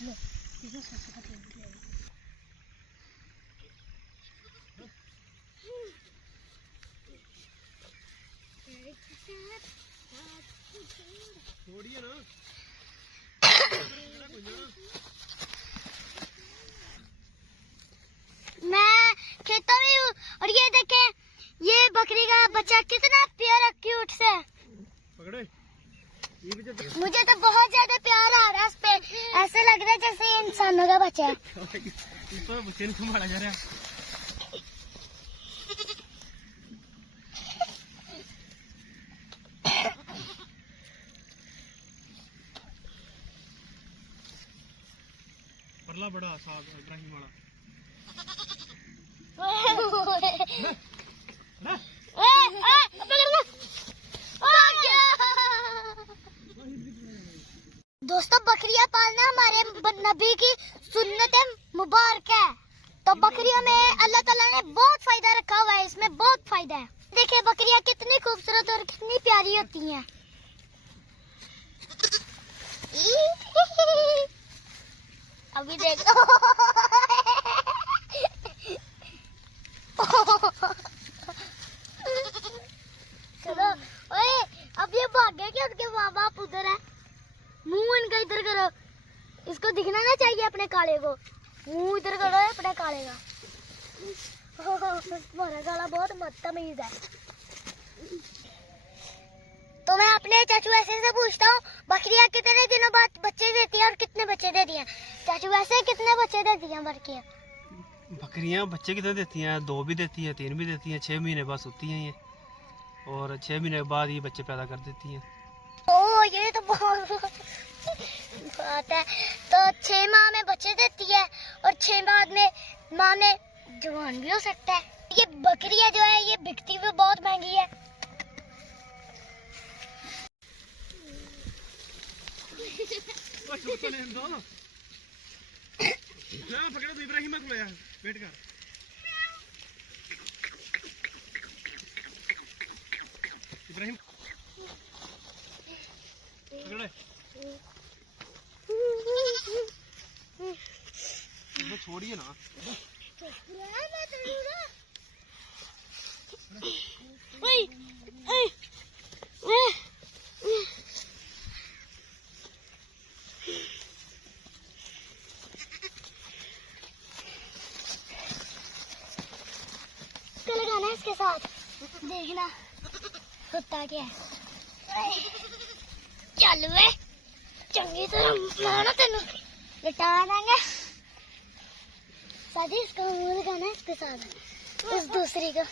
मैं खेतों में हूँ और ये देखें, ये बकरी का बच्चा कितना प्यारा क्यूट से पकड़े। मुझे तो बहुत ज्यादा प्यार आ रहा है इस पे, ऐसे लग रहा है जैसे ये इंसानों का बच्चा है। परला बड़ा साग इब्राहिम वाला। दोस्तों, बकरियां पालना हमारे नबी की सुन्नत मुबारक है। तो बकरियों में अल्लाह ताला ने बहुत फायदा रखा हुआ है, इसमें बहुत फायदा है। देखिए बकरियां कितनी खूबसूरत और कितनी प्यारी होती हैं। अभी देखो चलो, ओए अब ये भाग गया क्या? उनके माँ बाप उधर है। मुंह इनका इधर करो, इसको दिखना ना चाहिए अपने काले को। मुंह इधर करो अपने काले का। तुम्हारा काला बहुत बदतमीज है। तो मैं अपने चाचू ऐसे से पूछता हूँ, बकरियां कितने दिनों बाद बच्चे देती हैं और कितने बच्चे देती हैं? चाचू ऐसे कितने बच्चे देती हैं बकरियां? बकरियां बच्चे कितने देती हैं? 2 भी देती हैं, 3 भी देती हैं। 6 महीने बाद सोती हैं ये, और 6 महीने बाद ये बच्चे पैदा कर देती हैं। ओ, ये तो बहुत बात है। तो 6 माह में बच्चे देती है और 6 बाद में माँ में जवान भी हो सकता है। ये बकरियां जो है ये बिकती हुई बहुत महंगी है। पकड़ो तो इब्राहिम को ले बैठ कर। इब्राहिम पकड़े, छोड़िए ना। लगाना है इसके साथ, देखना कुत्ता क्या है। चल वे, चंगी तरह मारो तेन लटा देंगे। शादी इसका मुंह लगाना है इसके साथ, उस दूसरी का।